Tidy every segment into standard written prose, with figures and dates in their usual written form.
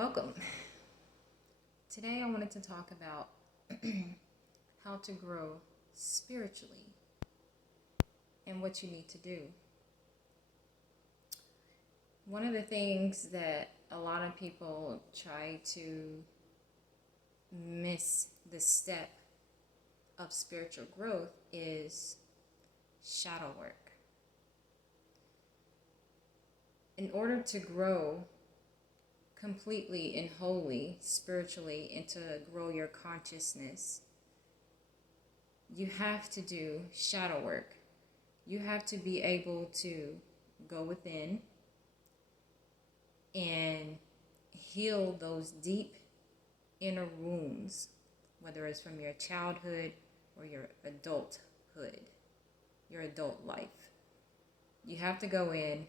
Welcome. Today I wanted to talk about how to grow spiritually and what you need to do. One of the things that a lot of people try to miss the step of spiritual growth is shadow work. In order to grow completely and wholly spiritually and to grow your consciousness, you have to do shadow work. You have to be able to go within and heal those deep inner wounds, whether it's from your childhood or your adulthood, your adult life. You have to go in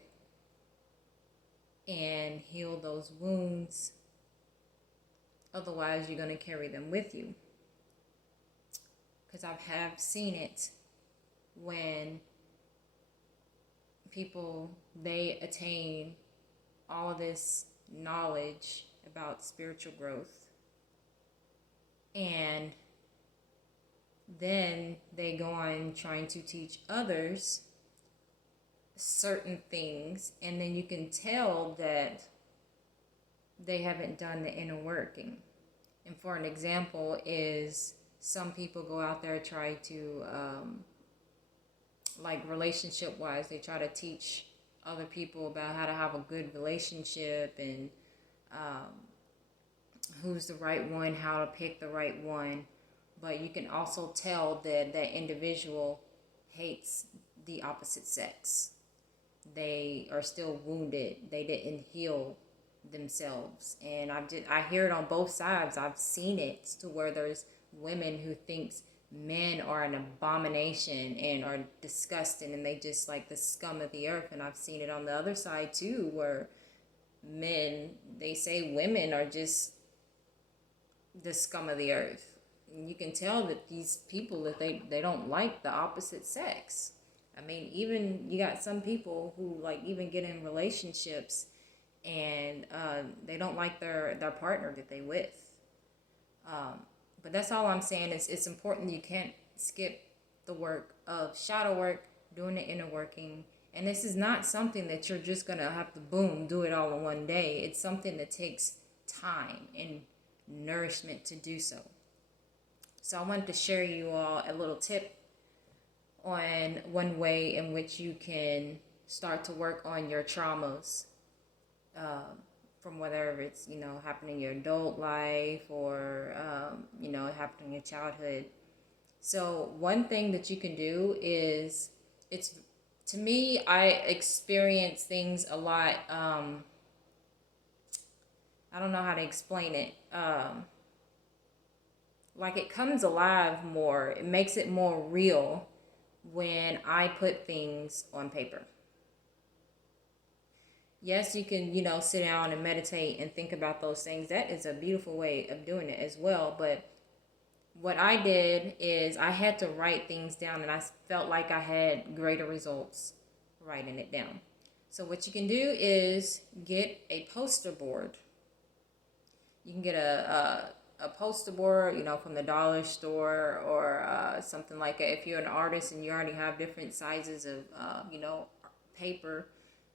and heal those wounds. Otherwise, you're going to carry them with you. Because I have seen it when people, they attain all of this knowledge about spiritual growth, and then they go on trying to teach others certain things, and then you can tell that they haven't done the inner working. And for an example is some people go out there try to like relationship wise, they try to teach other people about how to have a good relationship and who's the right one, how to pick the right one. But you can also tell that that individual hates the opposite sex. They are still wounded. They didn't heal themselves. And I hear it on both sides. I've seen it to where there's women who thinks men are an abomination and are disgusting and they just like the scum of the earth. And I've seen it on the other side too, where men, they say women are just the scum of the earth. And you can tell that these people, that they don't like the opposite sex. I mean, even you got some people who like even get in relationships and they don't like their partner that they with. But that's all I'm saying is it's important you can't skip the work of shadow work, doing the inner working. And this is not something that you're just going to have to boom, do it all in one day. It's something that takes time and nourishment to do so. So I wanted to share you all a little tip on one way in which you can start to work on your traumas from whatever it's, happened in your adult life or, it happened in your childhood. So one thing that you can do is, to me, I experience things a lot. I don't know how to explain it. Like it comes alive more. It makes it more real when I put things on paper. Yes, you can, sit down and meditate and think about those things. That is a beautiful way of doing it as well. But what I did is I had to write things down, and I felt like I had greater results writing it down. So what you can do is get a poster board. You can get a poster board, from the dollar store or something like that. If you're an artist and you already have different sizes of, paper,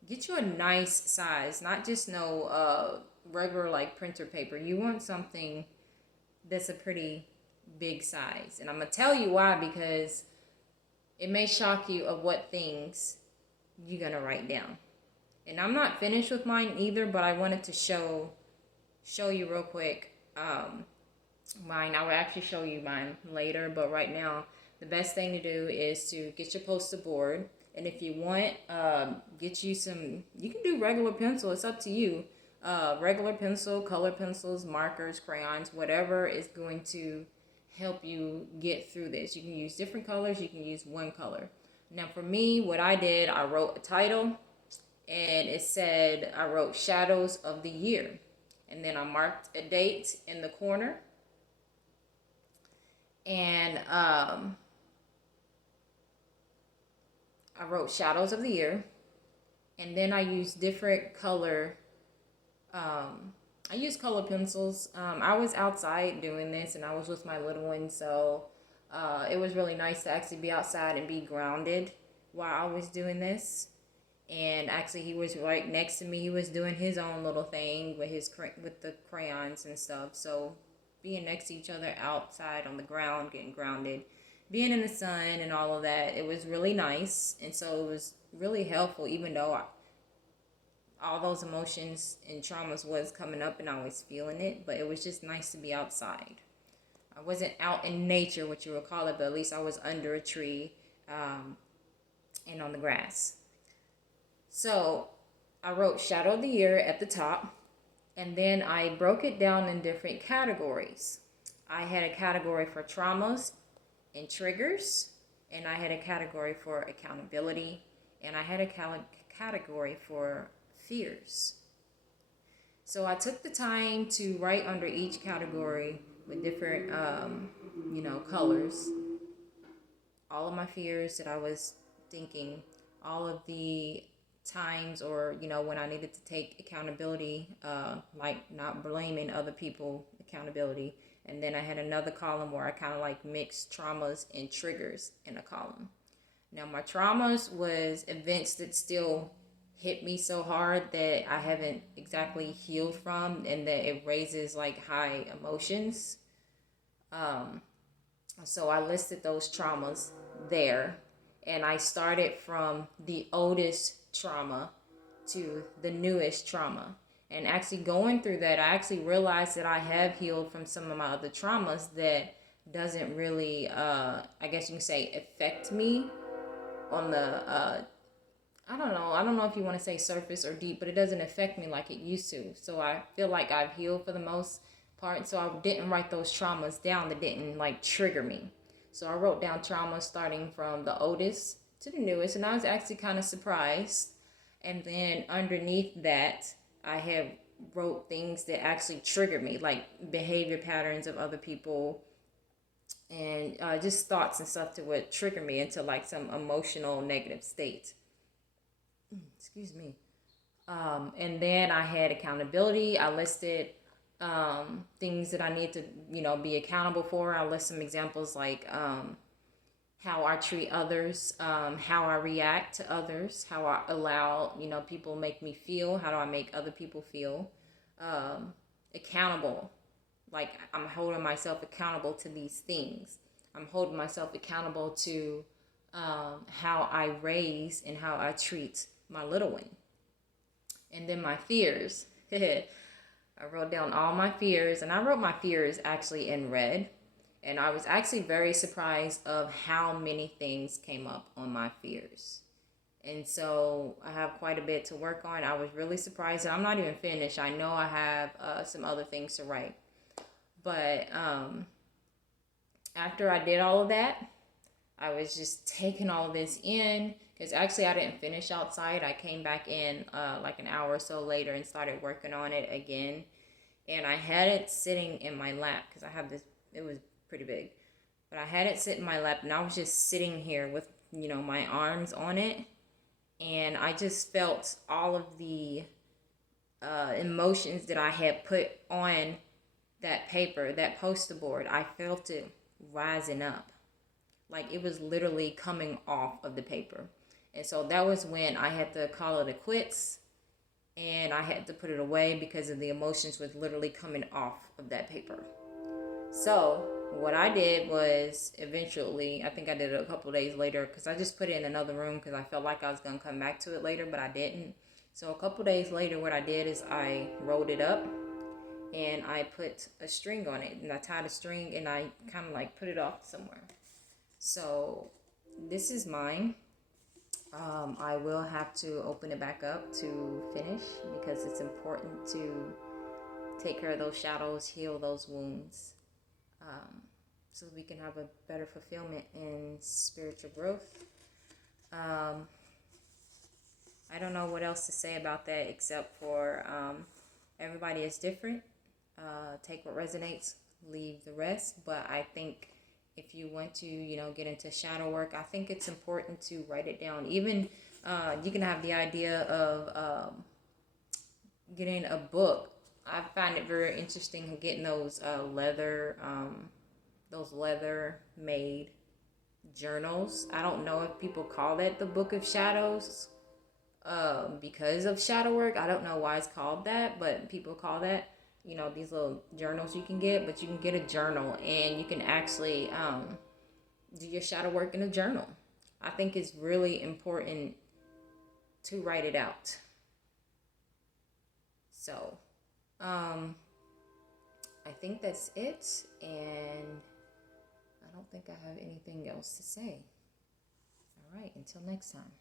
get you a nice size, not just no regular like printer paper. You want something that's a pretty big size. And I'm going to tell you why, because it may shock you of what things you're going to write down. And I'm not finished with mine either, but I wanted to show you real quick mine. I will actually show you mine later, but right now the best thing to do is to get your poster board, and if you want, get you some, you can do regular pencil, it's up to you, regular pencil, color pencils, markers, crayons, whatever is going to help you get through this. You can use different colors, you can use one color. Now for me, what I did, I wrote a title, and it said, I wrote Shadows of the Year. And then I marked a date in the corner. And I wrote Shadows of the Year. And then I used different color I use colored pencils. I was outside doing this, and I was with my little one, so it was really nice to actually be outside and be grounded while I was doing this. And actually, he was right next to me. He was doing his own little thing with with the crayons and stuff. So being next to each other outside on the ground, getting grounded, being in the sun and all of that, it was really nice. And so it was really helpful, even though all those emotions and traumas was coming up and I was feeling it. But it was just nice to be outside. I wasn't out in nature, what you would call it, but at least I was under a tree and on the grass. So I wrote Shadow of the Year at the top, and then I broke it down in different categories. I had a category for traumas and triggers, and I had a category for accountability, and I had a category for fears. So I took the time to write under each category with different, colors, all of my fears that I was thinking, all of the times or when I needed to take accountability, like not blaming other people, accountability. And then I had another column where I kind of like mixed traumas and triggers in a column. Now my traumas was events that still hit me so hard that I haven't exactly healed from, and that it raises like high emotions. So I listed those traumas there, and I started from the oldest trauma to the newest trauma. And actually going through that, I actually realized that I have healed from some of my other traumas that doesn't really, I guess you can say, affect me on the, I don't know if you want to say surface or deep, but it doesn't affect me like it used to. So I feel like I've healed for the most part. So I didn't write those traumas down that didn't like trigger me. So I wrote down traumas starting from the oldest to the newest, and I was actually kind of surprised. And then underneath that, I have wrote things that actually triggered me, like behavior patterns of other people, and just thoughts and stuff that would trigger me into like some emotional negative state. Excuse me. And then I had accountability. I listed things that I need to, be accountable for. I list some examples like how I treat others, how I react to others, how I allow, people make me feel, how do I make other people feel. Accountable, like I'm holding myself accountable to these things. I'm holding myself accountable to how I raise and how I treat my little one. And then my fears. I wrote down all my fears, and I wrote my fears actually in red. And I was actually very surprised of how many things came up on my fears. And so I have quite a bit to work on. I was really surprised. I'm not even finished. I know I have some other things to write. But after I did all of that, I was just taking all this in, because actually I didn't finish outside. I came back in like an hour or so later and started working on it again. And I had it sitting in my lap because I have this, it was pretty big. But I had it sit in my lap, and I was just sitting here with, my arms on it. And I just felt all of the emotions that I had put on that paper, that poster board. I felt it rising up. Like it was literally coming off of the paper. And so that was when I had to call it a quits, and I had to put it away because of the emotions was literally coming off of that paper. So what I did was eventually, I think I did it a couple of days later, because I just put it in another room because I felt like I was going to come back to it later, but I didn't. So a couple of days later, what I did is I rolled it up and I put a string on it, and I tied a string and I kind of like put it off somewhere. So this is mine. I will have to open it back up to finish, because it's important to take care of those shadows, heal those wounds, so we can have a better fulfillment in spiritual growth. I don't know what else to say about that, except for everybody is different. Take what resonates, leave the rest. But I think if you want to, get into shadow work, I think it's important to write it down. Even you can have the idea of getting a book I find it very interesting getting those leather made journals. I don't know if people call that the Book of Shadows because of shadow work. I don't know why it's called that, but people call that, these little journals you can get. But you can get a journal and you can actually do your shadow work in a journal. I think it's really important to write it out. So, I think that's it, and I don't think I have anything else to say. All right, until next time.